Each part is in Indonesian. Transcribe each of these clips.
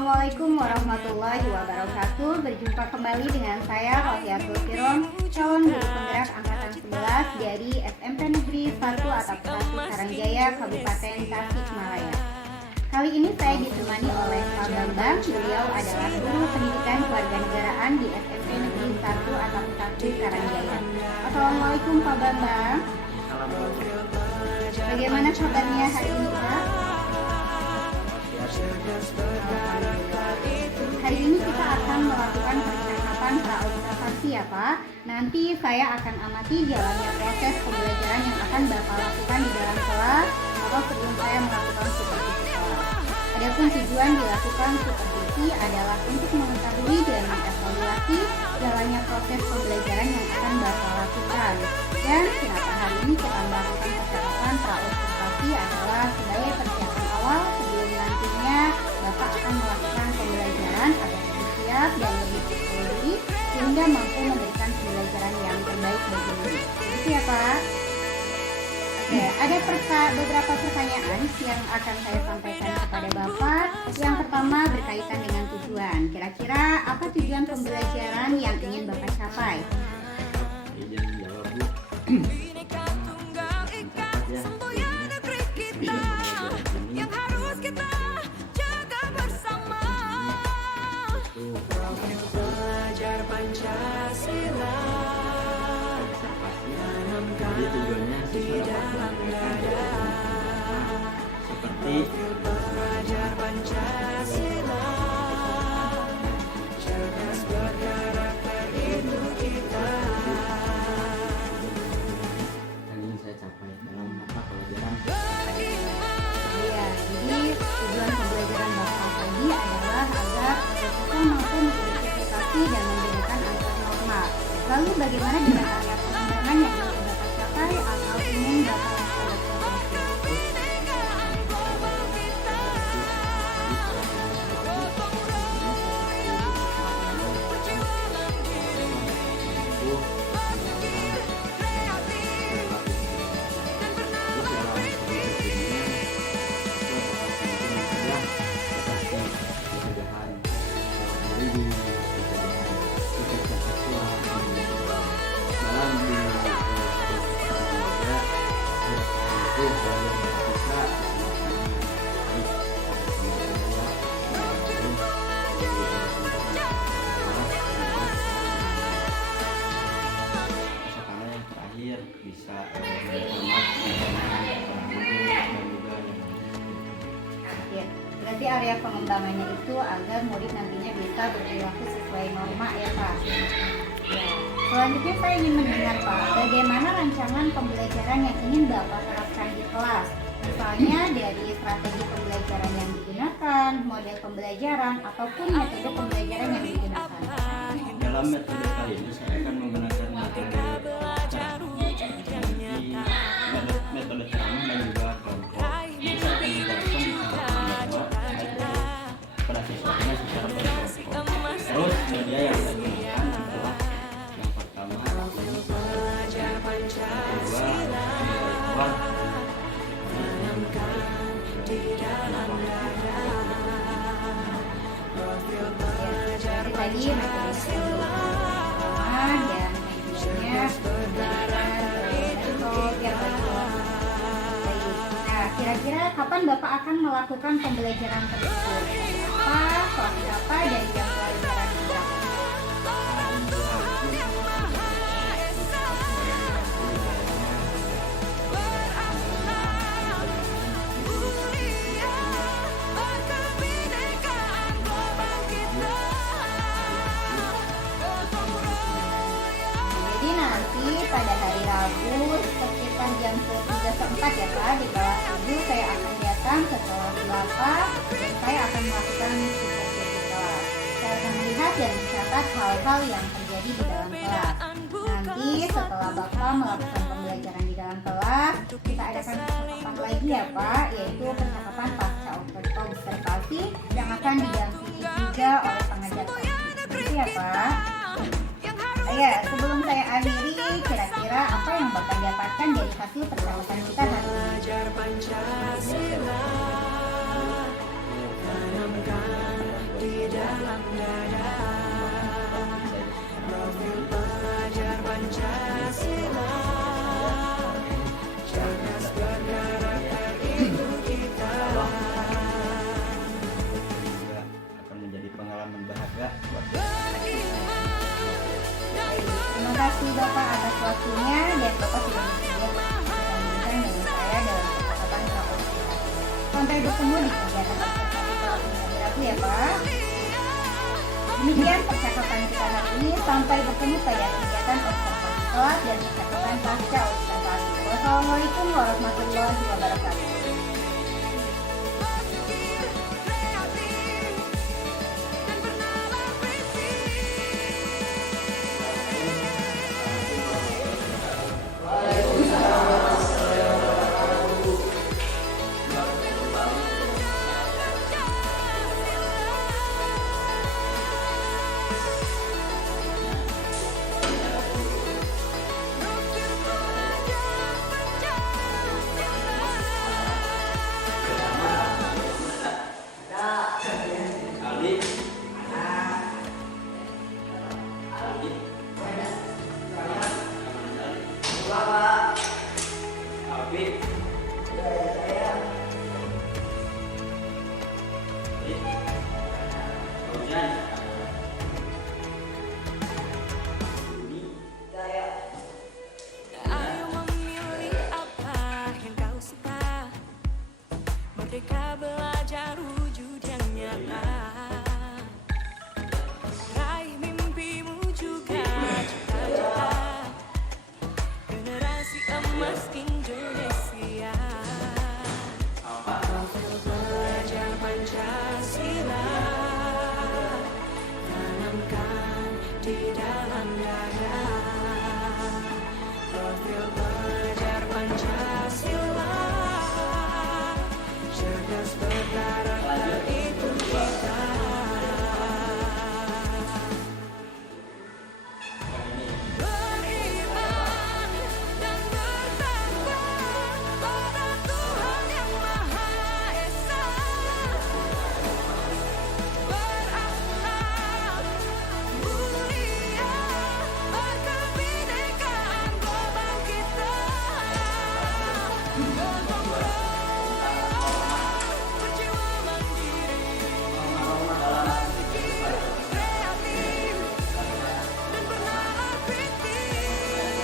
Assalamualaikum warahmatullahi wabarakatuh. Berjumpa kembali dengan saya Rofiatul Kirom, calon guru penggerak angkatan 11 dari SMP Negeri 1 Atap 1 Karangjaya, Kabupaten Tasikmalaya. Kali ini saya ditemani oleh Pak Bambang. Beliau adalah guru pendidikan kewarganegaraan di SMP Negeri 1 Atap 1 Karangjaya. Assalamualaikum Pak Bambang. Bagaimana kabarnya hari ini Pak? Hari ini kita akan melakukan percakapan pra-observasi ya Pak. Nanti saya akan amati jalannya proses pembelajaran yang akan Bapak lakukan di dalam kelas atau sebelum saya melakukan supervisi kelas. Adapun tujuan dilakukan supervisi adalah untuk mengetahui dan mengevaluasi jalannya proses pembelajaran yang akan Bapak lakukan. Dan kenapa hari ini kita melakukan percakapan pra-observasi adalah sebagai persiapan awal sebelum nantinya Bapak akan melakukan pembelajaran agar lebih siap dan lebih percaya diri sehingga mampu memberikan pembelajaran yang terbaik bagi diri. Begitu ya Pak? Oke, ada beberapa pertanyaan yang akan saya sampaikan kepada Bapak. Yang pertama berkaitan dengan tujuan. Kira-kira apa tujuan pembelajaran yang ingin Bapak capai? Izin jawab Bu. Jadi tujuannya seperti belajar Pancasila, cerdas berkarakter itu kita. yang ingin saya capai dalam mata pelajaran. Ya, jadi tujuan pembelajaran Bapak tadi adalah agar siswa mampu mengidentifikasi dan membedakan antar norma. Lalu bagaimana dengan area pengembangan yang ingin Bapak capai atau ingin Bapak lakukan? Bisa Ya, berarti area pengembangannya itu agar murid nantinya bisa berperilaku sesuai norma ya Pak. Ya. Selanjutnya saya ingin mendengar Pak, bagaimana rancangan pembelajaran yang ingin Bapak terapkan di kelas? Misalnya dari strategi pembelajaran yang digunakan, model pembelajaran, ataupun metode pembelajaran yang digunakan. dalam metode kali ini saya akan menggunakan metode ceramah dan juga kelompok. Jadi saya akan menjelaskan kepada siswanya secara berkelompok. Terus media yang saya gunakan adalah yang pertama Belajar Pancasila, di dalam dada. Profil belajar Pancasila, Dan metodenya Nah, kira-kira kapan Bapak akan melakukan pembelajaran tersebut? Apa, kelas berapa, dan jam pelajaran berapa? Jadi nanti pada hari Rabu sekitar jam 3:04 ya Pak, di kelas 7 saya akan datang ke kelas 8 dan saya akan melakukan supervisi kelas. Saya akan melihat dan mencatat hal-hal yang terjadi di dalam kelas. Nanti setelah Bapak melakukan pembelajaran di dalam kelas, kita adakan percakapan lagi ya Pak, yaitu percakapan pasca observasi yang akan didampingi juga oleh pengajar Pak. Begitu ya Pak. Ya, sebelum saya akhiri, kira-kira apa yang Bapak dapatkan dari hasil percakapan kita hari ini? belajar Pancasila, tanamkan pengalaman berharga buat Terima kasih Bapak atas waktunya dan Bapak sudah bersedia berbincang dengan saya dalam percakapan praoperasi. Sampai bertemu di kegiatan observasi praoperasi berlaku ya Pak. Demikian percakapan kita hari ini. Sampai bertemu pada kegiatan observasi kelas dan percakapan pasca observasi. Wassalamualaikum warahmatullahi wabarakatuh. Ayo memilih apa yang kau suka. Merdeka belajar wujud yang nyata. Raih mimpimu juga cita-cita. Generasi emas Indonesia. Profil belajar Pancasila. Tanamkan di dalam dada. Profil belajar Pancasila. Cerdas berkarakter itu kita. Beriman dan bertakwa pada Tuhan yang Maha Esa. Berakhlak mulia, berkebinekaan global kita. Gotong royong, berjiwa mandiri, berpikir kreatif dan bernalar kritis.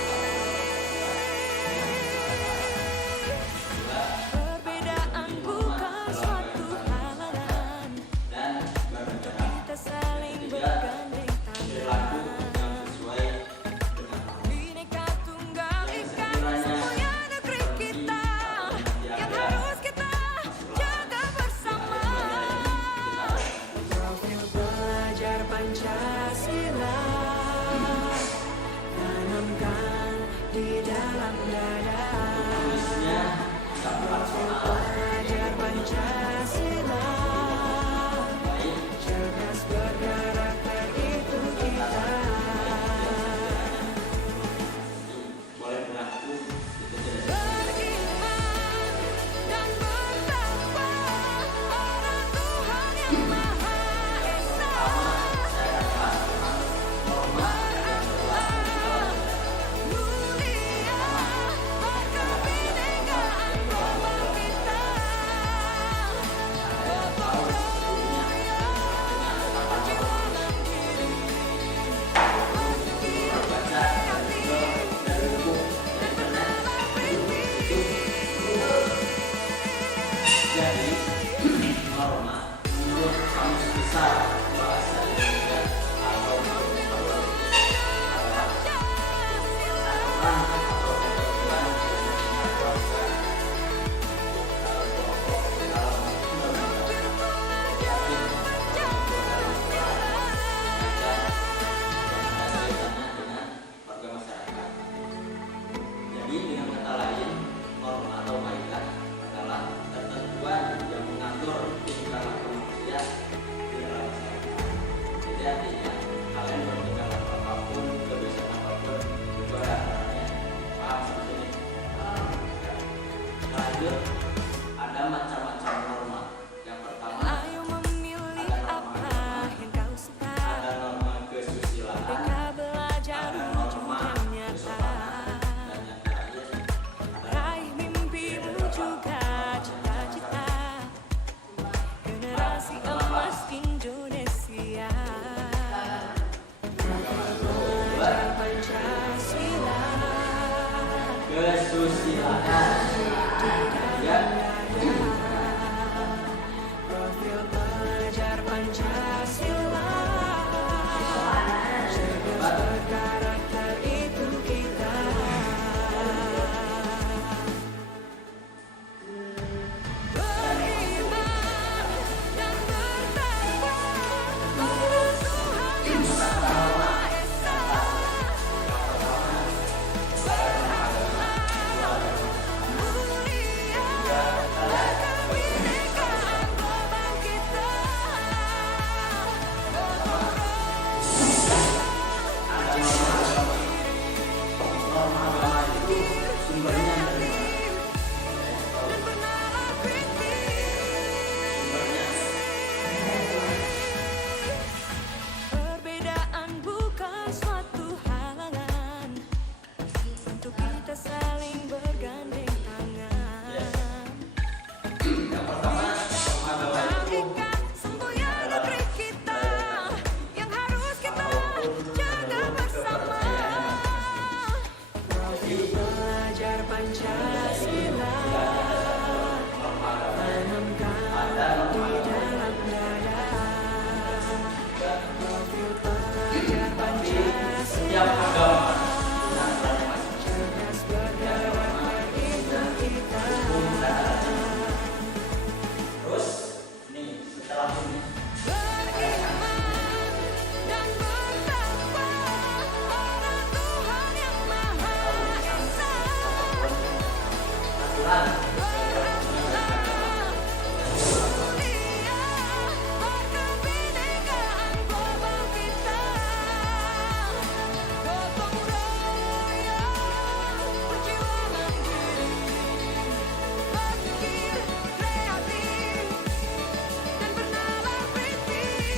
Perbedaan bukan suatu halangan untuk kita saling bergandeng tangan. Bhinneka Tunggal Ika, semuanya negeri kita yang harus kita jaga bersama. Profil belajar Pancasila, tanamkan di dalam dada. Profil belajar Pancasila, cerdas berkarakter itu kita. boleh berlaku Beriman dan bertakwa pada Tuhan yang Maha Esa. Berakhlak mulia, berkebinekaan global kita. Gotong Profil pelajar Pancasila, cerdas berkarakter itu kita. Beriman dan bertakwa pada Tuhan Yang Maha Esa, berakhlak mulia, kebinekaan global kita. Gotong royong, kreatif, dan bernalar kritis. Perbedaan bukan suatu halangan untuk kita saling bergandeng tangan. Ikat semboyan negeri kita yang harus kita jaga bersama. Profil pelajar Pancasila, tanamkan di dalam dada. Profil pelajar Pancasila, cerdas berkarakter itu kita. Terus nih setelah ini Beriman dan bertakwa pada Tuhan Yang Maha Esa, berakhlak mulia, berkebinekaan global kita. Gotong royong, berjiwa mandiri, berpikir kreatif, dan bernalar kritis.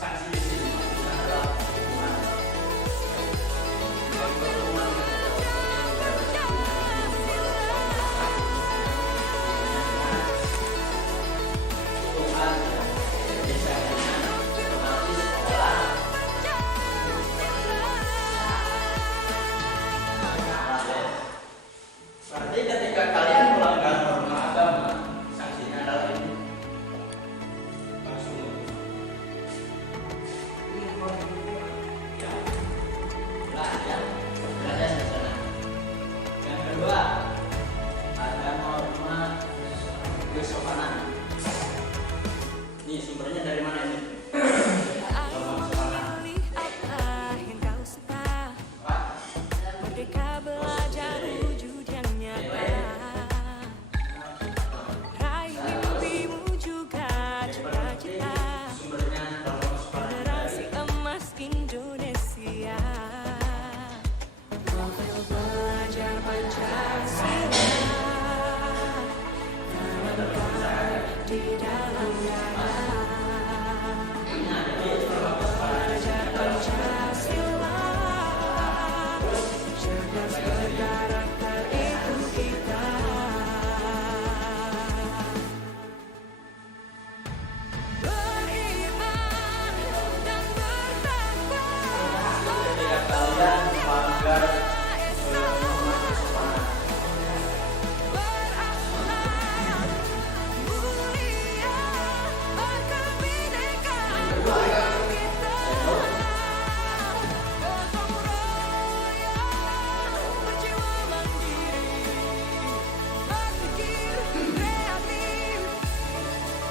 sanksi di sini adalah hukuman. Berarti ketika kalian melanggar norma agama, sanksinya adalah ini. Langsung. Ya. Jelas ya. Jelasnya di sana. Yang kedua, ada norma kesopanan. Nih sumbernya dari mana ini? Norma kesopanan. Pilih apa yang kau suka, merdeka belajar wujud yang nyata. Raih mimpimu juga cita-cita, Sumbernya norma kesopanan. generasi emas Indonesia. Profil pelajar Pancasila, tanamkan di dalam dada. Pelajar Pancasila, cerdas berkarakter itu kita. Beriman dan bertakwa pada Tuhan Yang Maha Esa, berakhlak mulia, berkebinekaan global kita. Gotong royong, berjiwa mandiri, berpikir kreatif,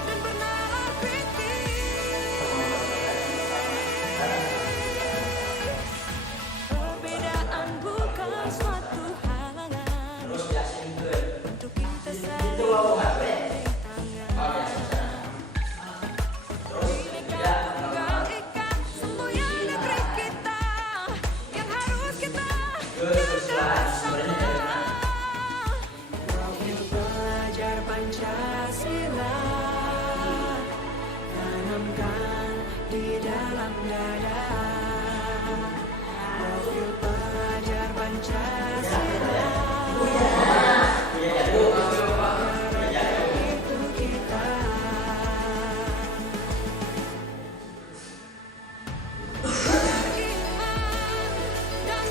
dan bernalar kritis. Perbedaan bukan suatu halangan Terus diasingkan. untuk kita saling Itu loh HP. bergandeng tangan. Bineka tunggal ika semboyan negeri kita yang harus kita jaga bersama. Profil pelajar Pancasila, tanamkan di dalam dada. Profil pelajar Pancasila, itu kita. Beriman dan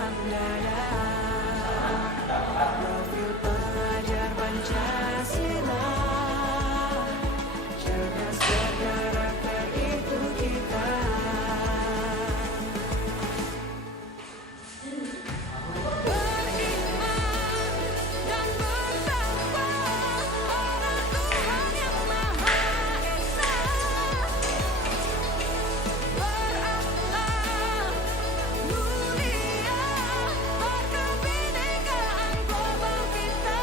dalam dada. Profil pelajar Pancasila, cerdas berkarakter itu kita. Beriman dan bertakwa pada Tuhan yang Maha Esa. Berakhlak mulia, berkebinekaan global kita.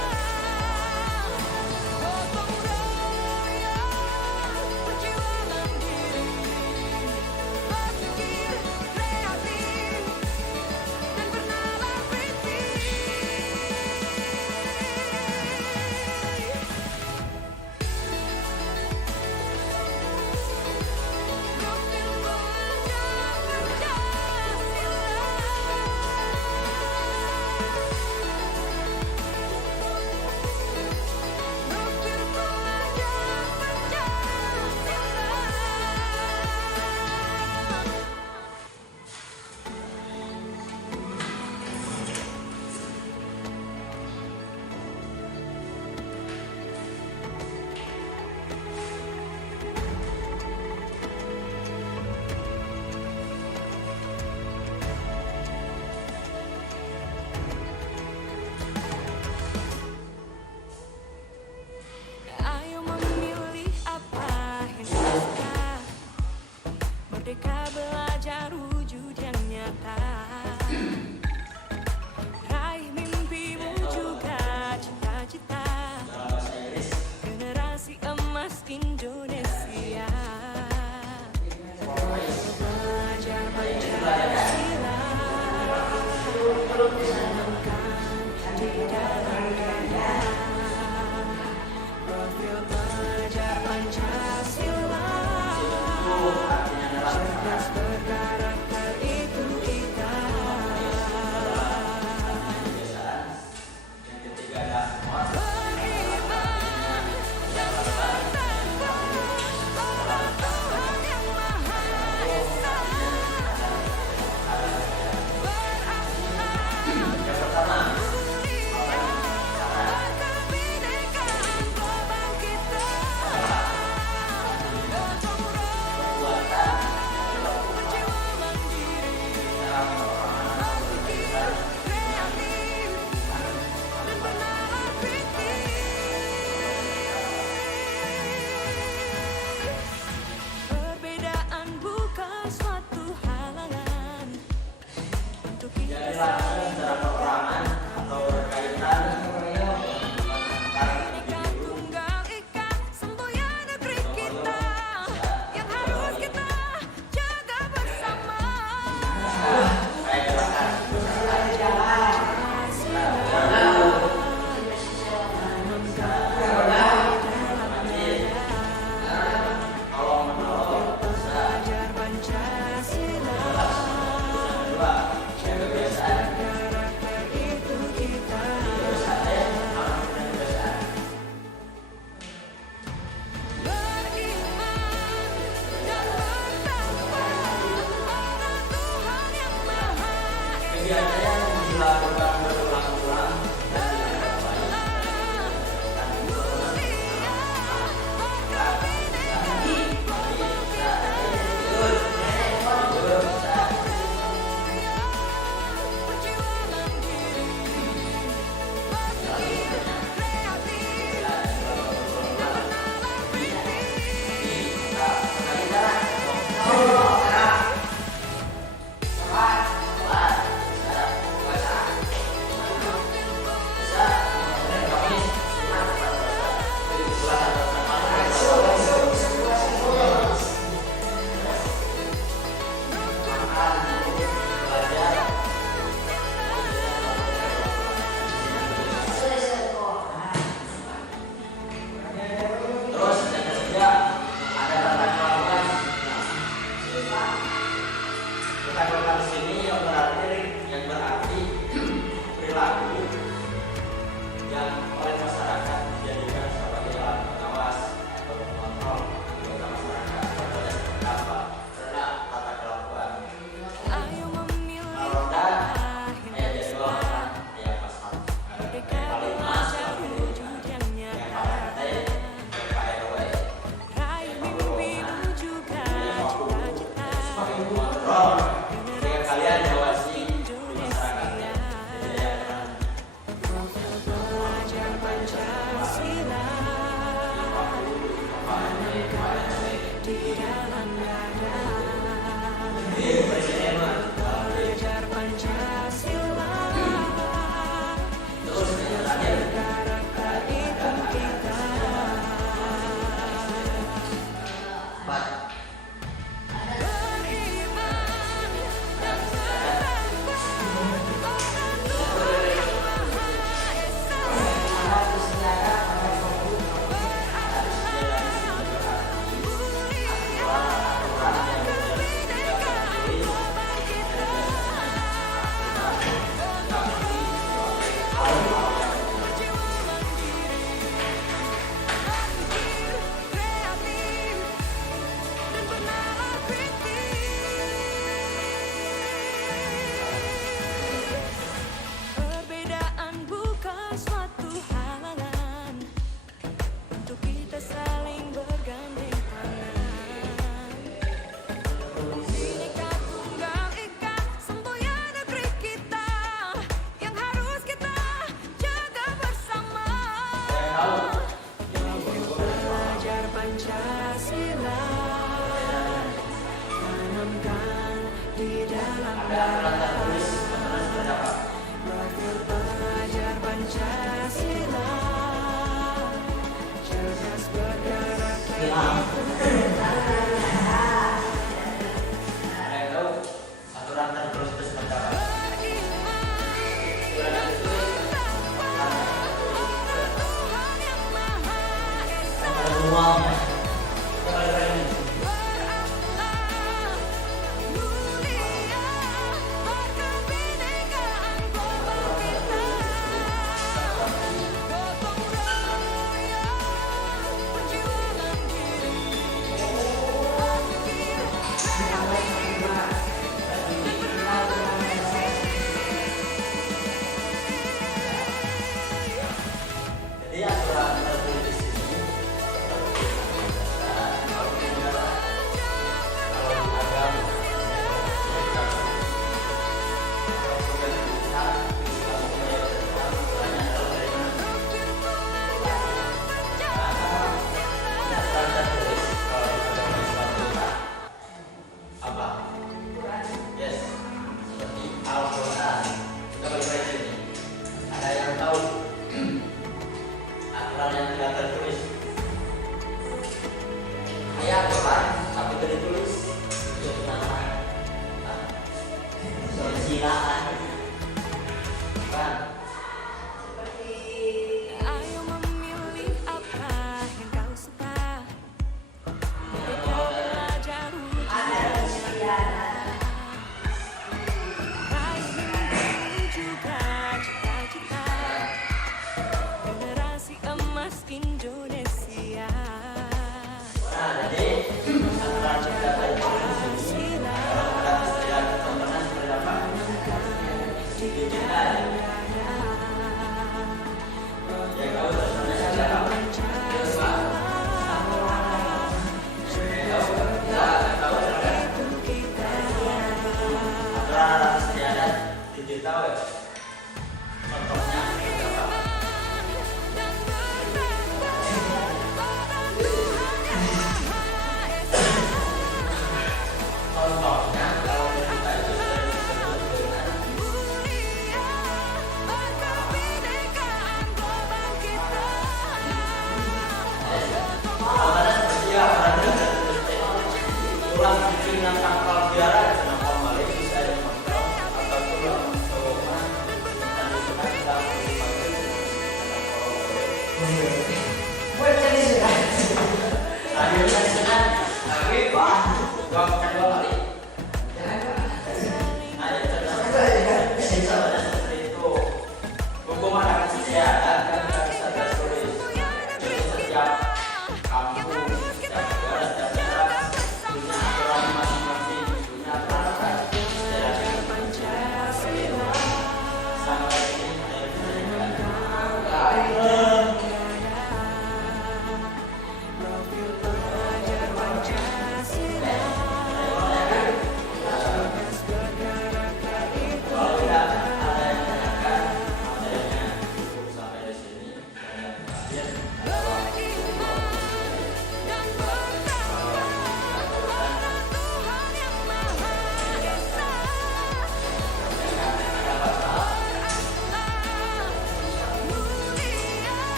Gotong royong, berjiwa mandiri, berpikir kreatif dan bernalar kritis. Profil pelajar Pancasila. Profil pelajar Pancasila. Ayo memilih apa yang kita. Merdeka belajar wujud yang nyata. Raih mimpimu juga cita-cita. Generasi emas Indonesia. Belajar Pancasila, tanamkan di dalam dada. Profil pelajar Pancasila, cerdas berkarakter itu kita. Beriman dan bertakwa pada Tuhan yang Maha Esa. Berakhlak mulia, berkebinekaan global kita. Gotong royong, berjiwa mandiri, berpikir kreatif dan bernalar kritis. Perbedaan bukan suatu halangan untuk kita saling Bineka Tunggal Ika, semboyan negeri kita yang harus kita jaga bersama. Pelajar Pancasila, cerdas berkarakter itu kita. Beriman dan bertakwa pada Tuhan yang Maha Esa. Berakhlak mulia, berkebinekaan global kita. Berjiwa mandiri, berpikir kreatif dan bernalar kritis. ada aturan tertulis aturan seperti apa? Belajar Pancasila, cerdas bergerak. Ada yang tahu aturan tertulis itu seperti apa? Ruangnya. Jadi aturan tertulis ini apa? Yes, seperti Al-Quran. Kita bagi baca ini. Ada yang tahu aturan yang tidak tertulis? Ayat Quran tapi tidak ditulis. Itu nama silaan. Kan? Ayo memilih apa yang kau suka. Mereka belajar ujiannya. Raih mimpi juga cita-cita. Generasi emas Indonesia. Nah, jadi aturan tidak tertulis ini Pancasila, kalau kita bisa lihat contohnya seperti apa? Digital.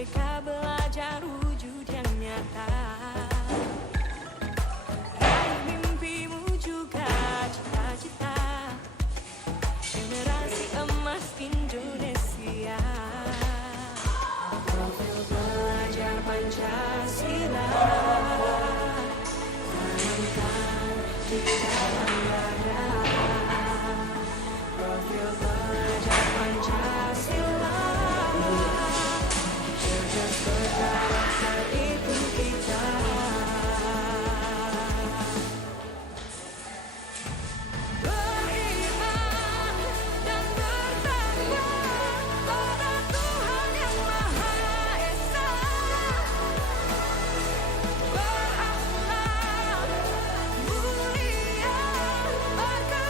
Merdeka belajar wujud yang nyata. Raih mimpimu juga cita-cita. Generasi emas Indonesia. Profil belajar Pancasila. Tanamkan di dalam dada. Profil belajar Pancasila. Cerdas berkarakter itu kita. Beriman dan bertakwa pada Tuhan yang Maha Esa. Berakhlak mulia, berkarakter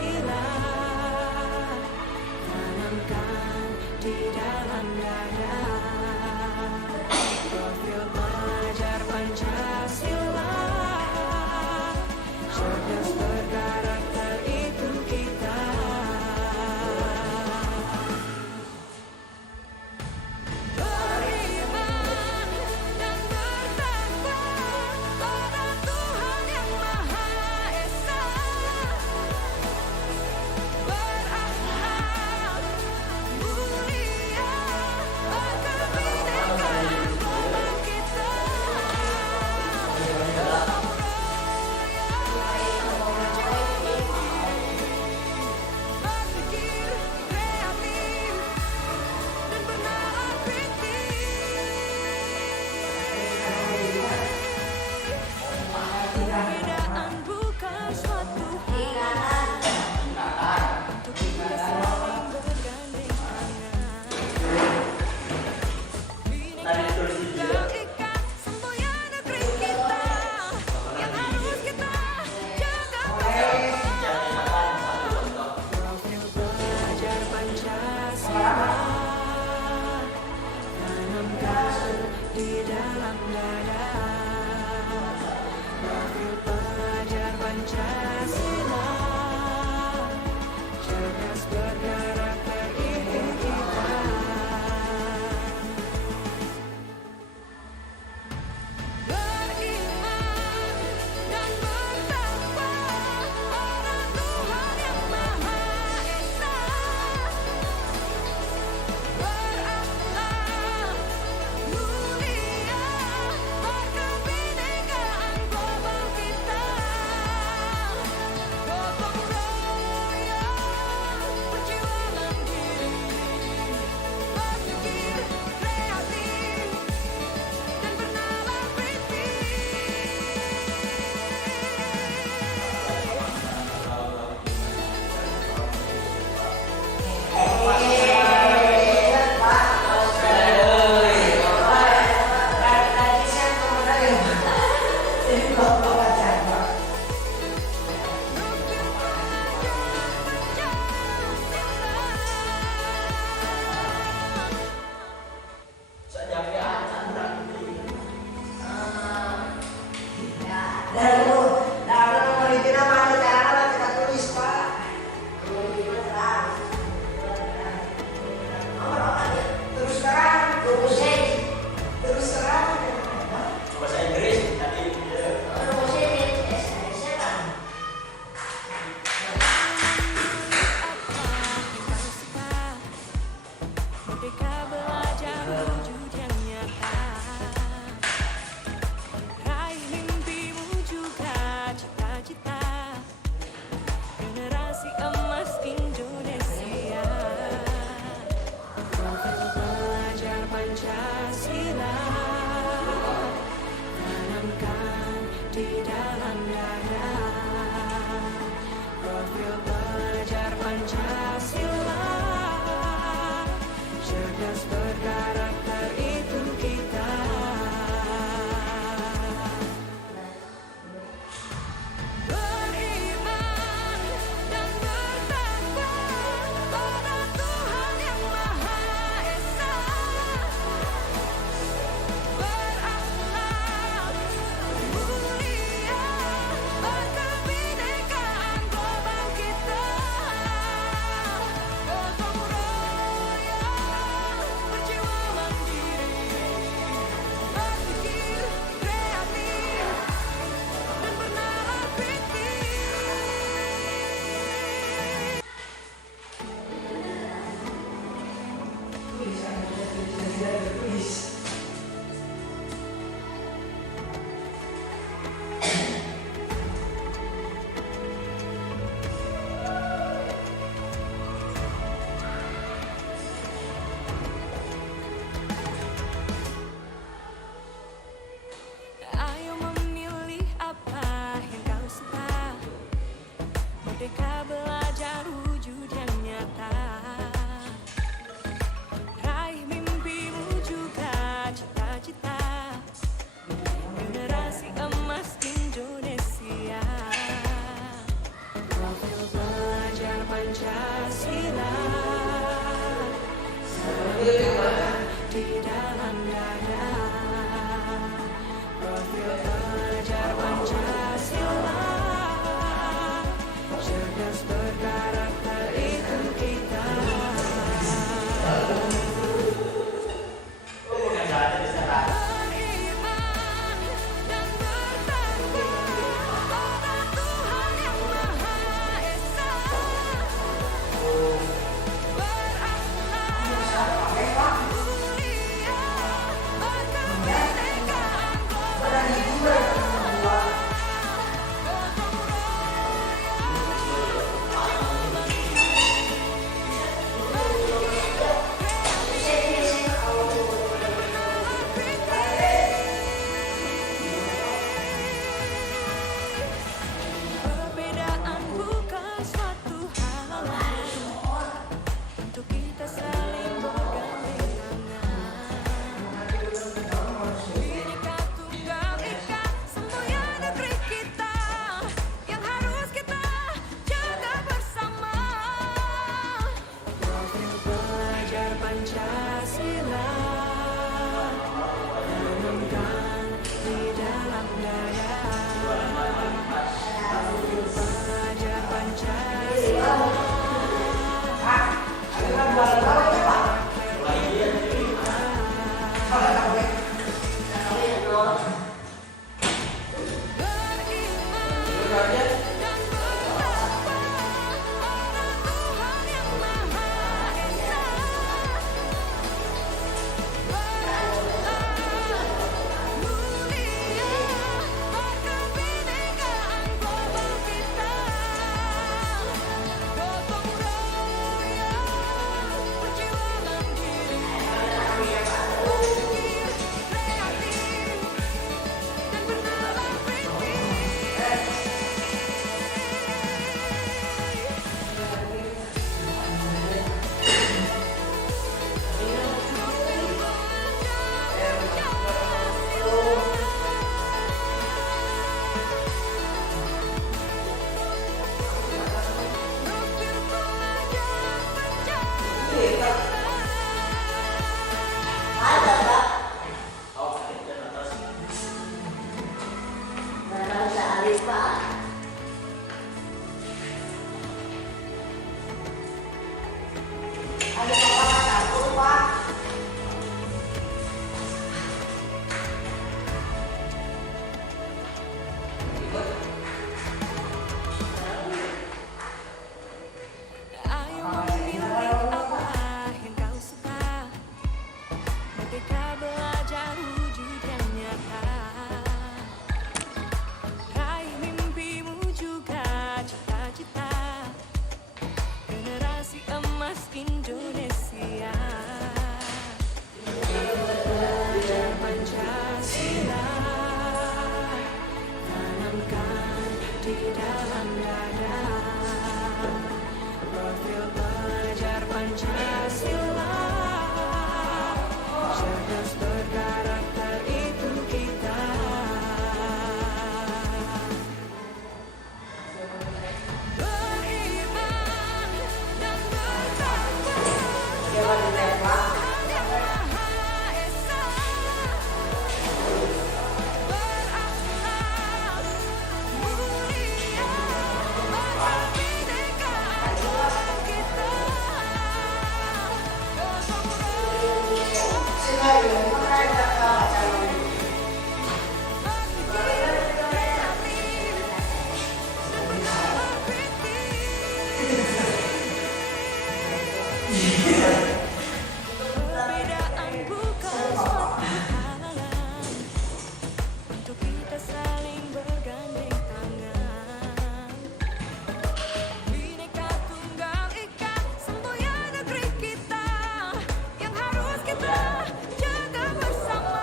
Pancasila tanamkan di dalam dada. Profil pelajar Pancasila, cerdas berkarakter itu kita. Beriman dan bertakwa pada Tuhan yang Maha Esa. Berakhlak mulia, berkebinekaan global kita. Gotong royong, berjuang berpikir kreatif dan bernalar perbedaan bukan suatu hal untuk kita saling bergandeng tangan. Bineka Tunggal Ika, semboyan negeri kita yang harus kita jaga bersama. Profil pelajar Pancasila tanamkan di dalam dada. Profil pelajar Pancasila, cerdas berkarakter itu kita. Beriman dan bertakwa pada Tuhan yang Maha Esa. Berakhlak mulia, berkebinekaan global kita. Gotong royong, perjuangan diri, berpikir kreatif dan bernalar Bahasa Inggris tadi. Merdeka belajar wujud yang nyata. Raih mimpimu juga cita-cita. Generasi emas Indonesia. Profil pelajar Pancasila tanamkan di dalam dada. Profil pelajar Pancasila, cerdas berkarakter itu kita. Beriman dan bertakwa pada Tuhan yang Maha Esa. Berakhlak mulia, berkebinekaan global kita. cerdas berkarakter itu kita. Beriman dan bertakwa pada Tuhan yang Maha Esa. Berakhlak mulia, berkebinekaan global kita. Gotong perbedaan bukan suatu halangan untuk kita saling bergandeng tangan. Bineka Tunggal Ika, semboyan negeri kita yang harus kita jaga bersama. Profil pelajar Pancasila tanamkan di dalam dada. Profil pelajar Pancasila. Beriman dan bertakwa pada Tuhan yang Maha Esa. Berakhlak mulia, berkebinekaan global kita. Gotong royong, berjiwa mandiri, berpikir kreatif dan bernalar Profil pelajar Pancasila. Ayo memilih apa yang kau suka. Merdeka belajar wujudkan nyata. Raih mimpimu juga cita-cita. Generasi emas Indonesia. Belajar Pancasila tanamkan di dalam dada. Profil pelajar Pancasila, cerdas berkarakter itu kita. Beriman dan bertakwa pada Tuhan yang Maha Esa. Berakhlak mulia, berkebinekaan global kita. Gotong royong, berpikir kreatif dan bernalar perbedaan bukan suatu halangan untuk kita saling bergandeng tangan. Bineka Tunggal Ika, semboyan negeri kita yang harus kita jaga bersama.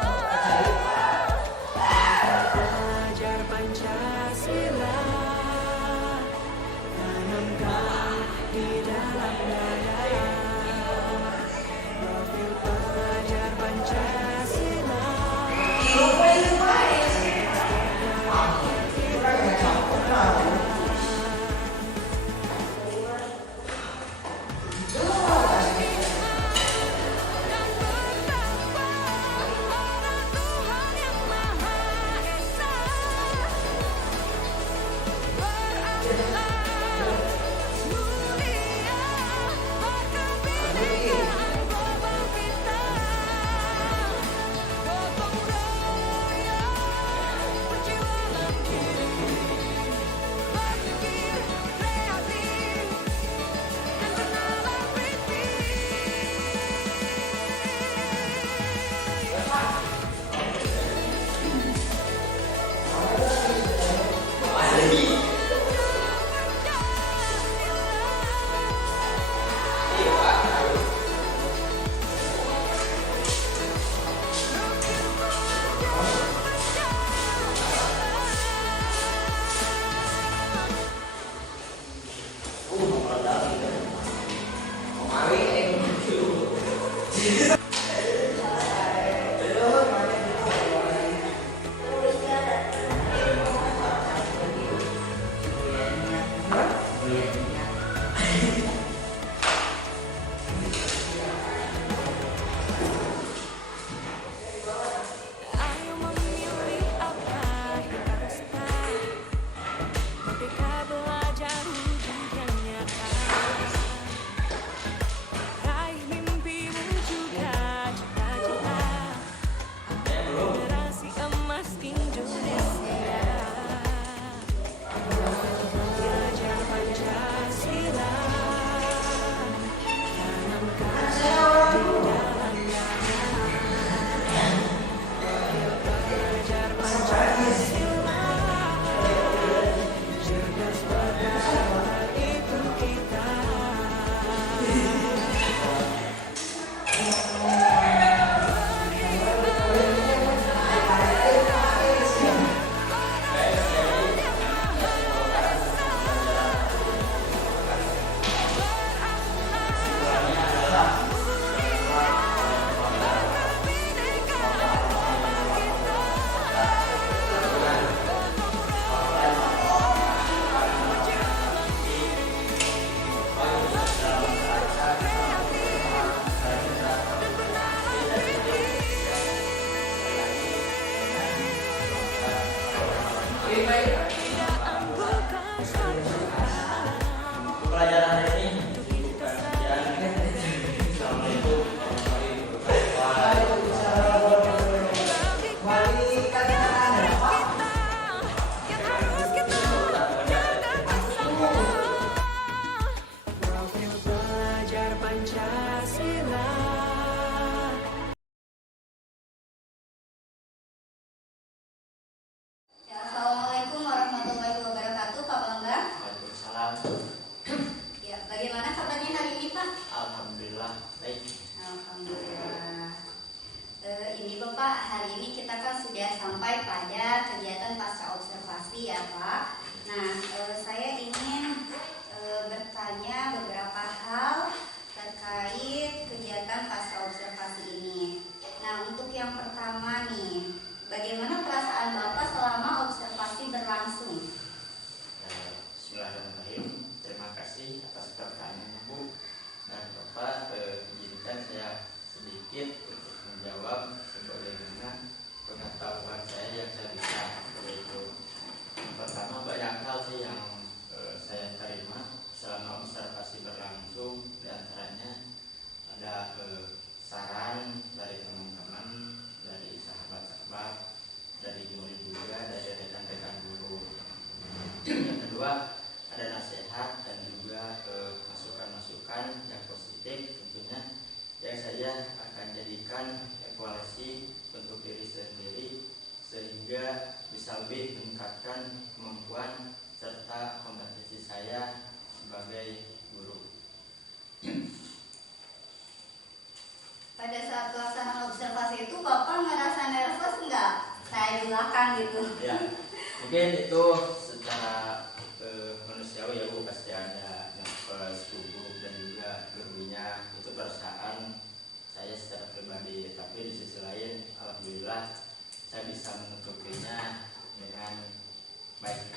Pelajar Pancasila tanamkan di dalam dada. Profil pelajar Pancasila. Dan bertakwa pada Tuhan yang Maha Esa. Berakhlak Ayo memilih apa yang harus tahu. Merdeka belajar wujud yang nyata. Raih mimpimu juga cita-cita. Generasi emas Indonesia. Belajar Pancasila. Tanamkan di dalam belajar Pancasila. Cerdas berdasar itu kita. Tidak ambilkan suatu Pelajaran hari ini bukan ujian. Assalamualaikum warahmatullahi yang harus kita jaga bersama. Profil belajar Pancasila. Ya, Assalamualaikum warahmatullahi wabarakatuh, Pak Bangga. Waalaikumsalam. Ya, bagaimana kabarnya hari ini, Pak? Alhamdulillah baik. Alhamdulillah. Ini Bapak, hari ini kita kan sudah sampai pada kegiatan pasca observasi ya Pak. Nah, saya ingin bertanya beberapa hal terkait kegiatan pasca observasi ini. Nah, untuk yang pertama nih, bagaimana perasaan Bapak selama observasi berlangsung? Bismillahirrahmanirrahim. Terima kasih atas pertanyaannya Bu dan Bapak. Izinkan saya sedikit untuk menjawab sebagaimana pengetahuan saya yang saya bisa. Yaitu yang pertama, banyak hal sih yang saya terima selama observasi berlangsung. Di antaranya ada saran dari teman-teman, dari sahabat-sahabat, dari murid juga, dari rekan-rekan guru. Yang kedua, ada nasihat dan juga masukan-masukan yang positif tentunya yang saya akan jadikan evaluasi untuk diri sendiri sehingga bisa lebih meningkatkan kemampuan serta kompetensi saya sebagai guru. Pada saat pelaksanaan observasi itu Bapak ngerasa nervous nggak? Saya di belakang gitu. Ya, mungkin itu secara manusiawi ya Bu, pasti ada nervous, gugup dan juga gerunnya. Itu perasaan saya secara pribadi. Tapi di sisi lain, alhamdulillah saya bisa menutupinya dengan baik.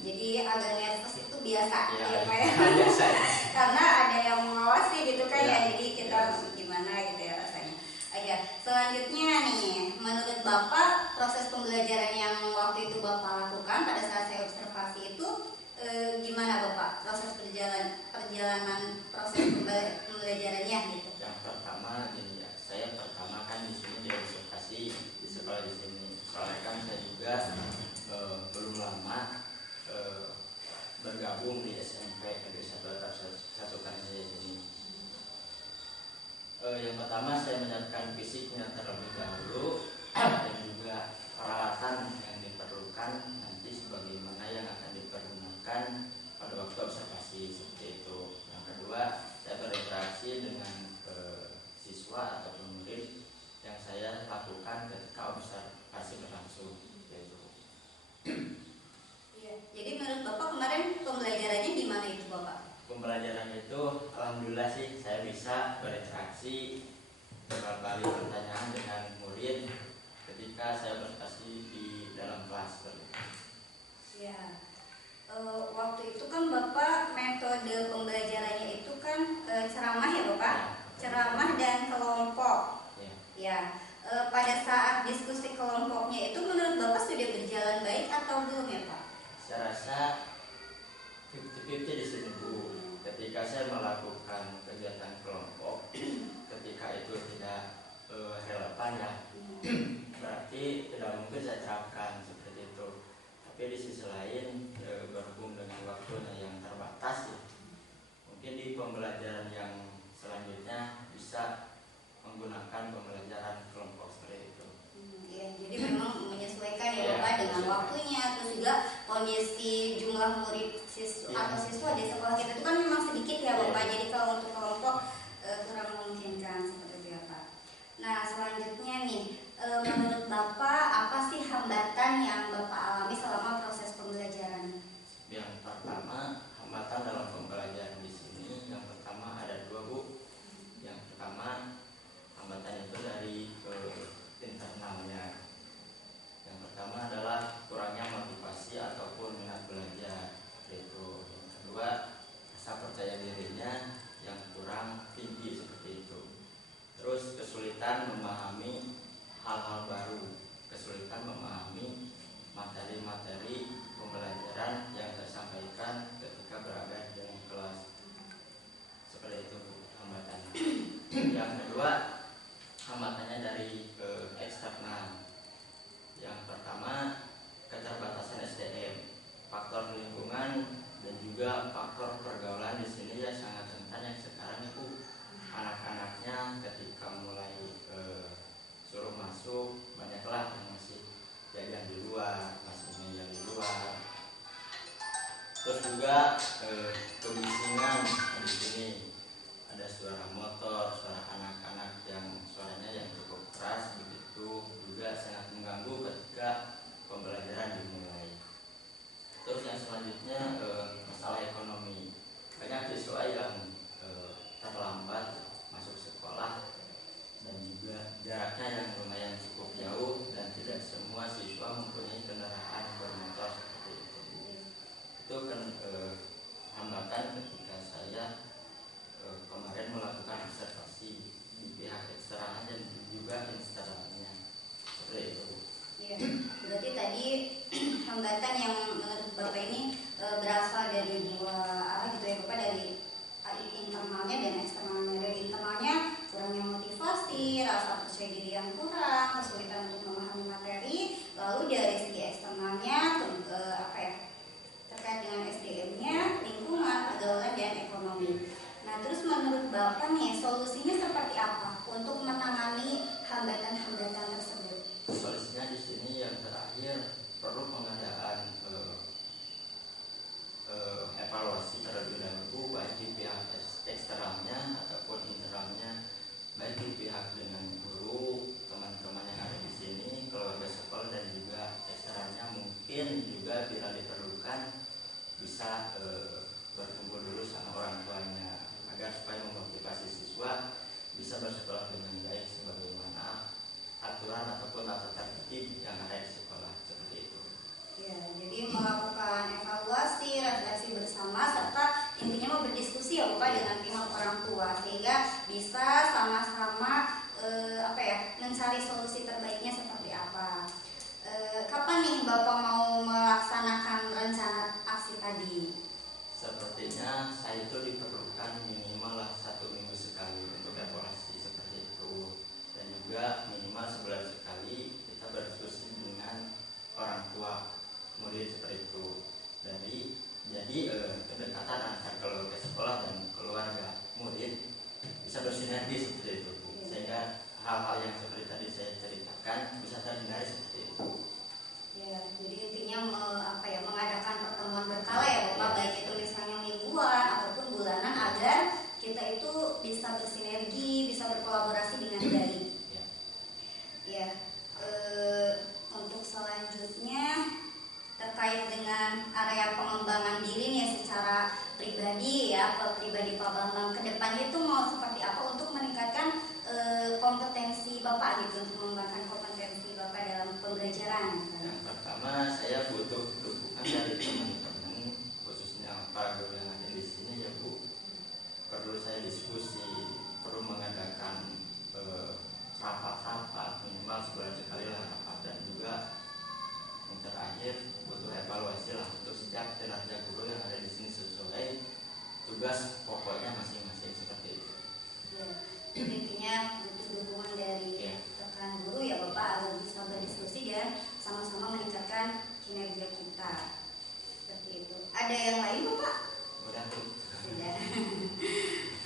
Jadi agak nervous itu biasa Ya, ya Pak ya. biasa. Karena ada yang mengawasi gitu kan ya. Ya. Jadi kita Ya. harus gimana gitu ya rasanya. Oke, selanjutnya nih, menurut Bapak proses pembelajaran yang waktu itu Bapak lakukan pada saat saya observasi itu gimana Bapak? Proses perjalanan proses pembelajarannya gitu. Yang pertama ini ya, saya pertama kan di sini di observasi di sekolah di sini. Soalnya kan saya juga belum lama bergabung di SMP Negeri 1 Tanjung di sini. Yang pertama saya menyiapkan fisiknya terlebih dahulu dan juga peralatan yang diperlukan nanti sebagaimana yang akan dipergunakan pada waktu observasi seperti itu. Yang kedua, saya berinteraksi dengan siswa atau murid yang saya lakukan ketika observasi berlangsung. Iya. Jadi menurut Bapak kemarin pembelajaran pembelajaran itu alhamdulillah sih saya bisa berinteraksi berbagai pertanyaan dengan murid ketika saya berinteraksi di dalam kelas. Ya, waktu itu kan Bapak metode pembelajarannya itu kan ceramah ya Bapak, ceramah dan kelompok. Ya, pada saat diskusi kelompoknya itu menurut Bapak sudah berjalan baik atau belum ya Pak? Saya rasa 50-50 di sini Bu. Ketika saya melakukan kegiatan kelompok, ketika itu tidak relevan ya, berarti tidak mungkin saya terapkan seperti itu. Tapi di sisi lain berhubung dengan waktunya yang terbatas, mungkin di pembelajaran yang selanjutnya bisa menggunakan pembelajaran kelompok seperti itu. Ya, jadi memang menyesuaikan ya Ya, Bapak dengan menyesuaikan. waktunya, terus juga kondisi jumlah murid siswa atau siswa di sekolah kita itu kan memang sedikit ya Bapak. Jadi kalau untuk kelompok kurang memungkinkan seperti itu ya Pak. Nah selanjutnya nih, menurut Bapak apa sih hambatan yang Bapak alami selama proses pembelajaran? Yang pertama, hambatan dalam pembelajaran di sini yang pertama ada dua Bu. Yang pertama, hambatan itu dari internalnya. Yang pertama adalah kurangnya motivasi ataupun minat belajar. Itu. Yang kedua, rasa percaya dirinya yang kurang tinggi seperti itu. Terus kesulitan memahami hal-hal baru, kesulitan memahami materi-materi pembelajaran yang saya sampaikan ketika berada di dalam kelas. Seperti itu hambatannya. Yang kedua, hambatannya dari eksternal. Yang pertama, keterbatasan SDM, faktor lingkungan dan juga faktor pergaulan di sini ya sangat rentan yang sekarang itu anak-anaknya ketika mulai suruh masuk banyaklah yang masih jajan di luar, masih jajan di luar. Terus juga kebisingan di sini, ada suara motor, suara anak-anak yang suaranya yang cukup keras begitu juga sangat mengganggu ketika pembelajaran dimulai. Terus yang selanjutnya masalah ekonomi, banyak siswa yang terlambat masuk sekolah dan juga jaraknya yang lumayan cukup jauh dan tidak semua siswa mempunyai kendaraan bermotor seperti itu. Itu kan hambatan ketika saya kemarin melakukan observasi di pihak eksternal dan juga internalnya seperti itu. Ya, berarti tadi hambatan yang menurut Bapak ini berasal dari dua arah gitu ya Bapak, dari internalnya dan eksternalnya. Dari internalnya kurangnya motivasi, rasa percaya diri yang kurang, kesulitan untuk memahami materi. Lalu dari segi eksternalnya terkait dengan SDM-nya, lingkungan, pergaulan dan ekonomi. Nah terus menurut Bapak nih solusinya seperti apa untuk menangani hambatan-hambatan tersebut? Solusinya di sini yang terakhir perlu pengadaan evaluasi terlebih dahulu baik di pihak eksternalnya ataupun internalnya, baik di pihak dengan guru, teman-teman yang ada di sini, keluarga sekolah dan juga eksternalnya. Mungkin juga bila diperlukan bisa berkumpul dulu sama orang tuanya agar supaya memotivasi siswa bisa bersekolah dengan baik sebagaimana aturan ataupun tata tertib yang ada di sekolah seperti itu. Ya, jadi melakukan evaluasi, refleksi bersama, serta intinya mau berdiskusi ya Bapak dengan pihak orang tua sehingga bisa sama-sama mencari solusi terbaiknya seperti apa. Kapan nih Bapak mau melaksanakan rencana aksi tadi? Sepertinya saya itu diperlukan minimal 1 minggu sekali untuk evaluasi seperti itu, dan juga minimal sebulan sekali kita berdiskusi dengan orang tua murid seperti itu. Jadi kedekatan antara keluarga sekolah dan keluarga murid bisa bersinergi seperti itu, sehingga hal-hal yang seperti tadi saya ceritakan bisa terhindari seperti itu. Ya, jadi intinya mengadakan pertemuan berkala ya Bapak, baik itu misalnya mingguan ataupun bulanan agar kita itu bisa bersinergi, bisa berkolaborasi dengan baik. Ya, untuk selanjutnya terkait dengan area pengembangan diri nih secara Bapak pribadi ya, pribadi Pak Bambang ke depannya itu mau seperti apa untuk meningkatkan kompetensi Bapak gitu, untuk mengembangkan kompetensi Bapak dalam pembelajaran. Yang pertama saya butuh dukungan dari teman-teman, khususnya para guru yang ada di sini ya Bu. Perlu saya diskusi, perlu mengadakan rapat-rapat minimal sebulan sekali lah rapat, dan juga yang terakhir butuh evaluasi lah untuk setiap tenaga guru yang ada di sini sesuai tugas pokoknya masing-masing seperti itu. Ya, intinya butuh dukungan dari rekan guru ya Bapak agar bisa berdiskusi dan sama-sama meningkatkan kinerja kita. Seperti itu. Ada yang lain Bapak? Udah Bu. Sudah.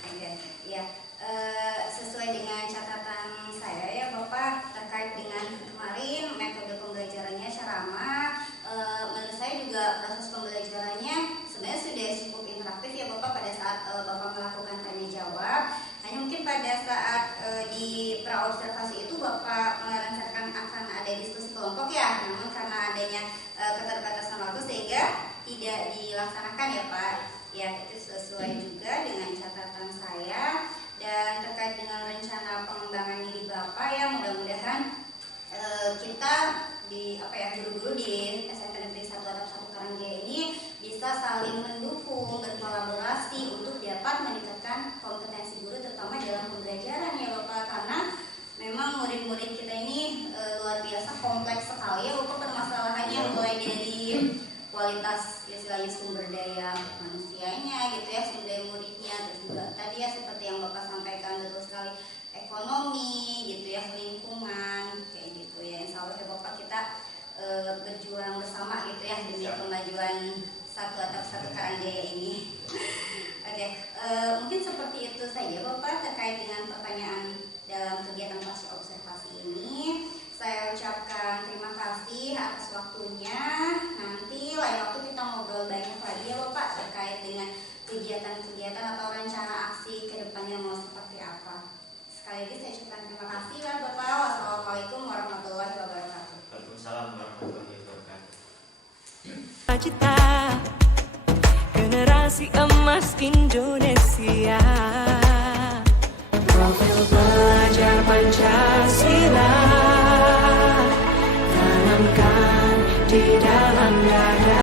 Oke, ya. Sesuai dengan catatan saya ya Bapak terkait dengan kemarin metode pembelajarannya ceramah, menurut saya juga proses pembelajarannya sebenarnya sudah cukup interaktif ya Bapak pada saat Bapak melakukan tanya jawab. Hanya mungkin pada saat di praobservasi itu Bapak merencanakan akan ada diskusi kelompok ya, namun karena adanya keterbatasan waktu sehingga tidak dilaksanakan ya Pak. Ya, itu sesuai juga dengan catatan saya. Dan terkait dengan rencana pengembangan diri Bapak ya, mudah-mudahan kita di guru-guru di SMP Negeri 1 Atap 1 Karangjaya ini bisa saling mendukung, berkolaborasi untuk dapat meningkatkan kompetensi guru terutama dalam pembelajaran ya Bapak, karena memang murid-murid kita ini luar biasa kompleks sekali ya Bapak permasalahannya, mulai dari kualitas istilahnya sumber daya manusianya gitu ya, sumber daya muridnya, terus juga tadi ya seperti yang Bapak sampaikan betul sekali ekonomi gitu ya, lingkungan kayak gitu ya. Insya Allah ya Bapak kita berjuang bersama gitu ya demi kemajuan 1 Atap 1 Karangjaya ini. Oke, mungkin seperti itu saja Bapak terkait dengan pertanyaan dalam kegiatan pasca observasi ini. Saya ucapkan terima kasih atas waktunya. Nanti lain waktu kita ngobrol banyak lagi ya Bapak terkait dengan kegiatan-kegiatan atau rencana aksi ke depannya mau seperti apa. Sekali lagi saya ucapkan terima kasih ya Bapak. Wassalamualaikum warahmatullahi wabarakatuh. Waalaikumsalam warahmatullahi wabarakatuh. Cita generasi emas Indonesia.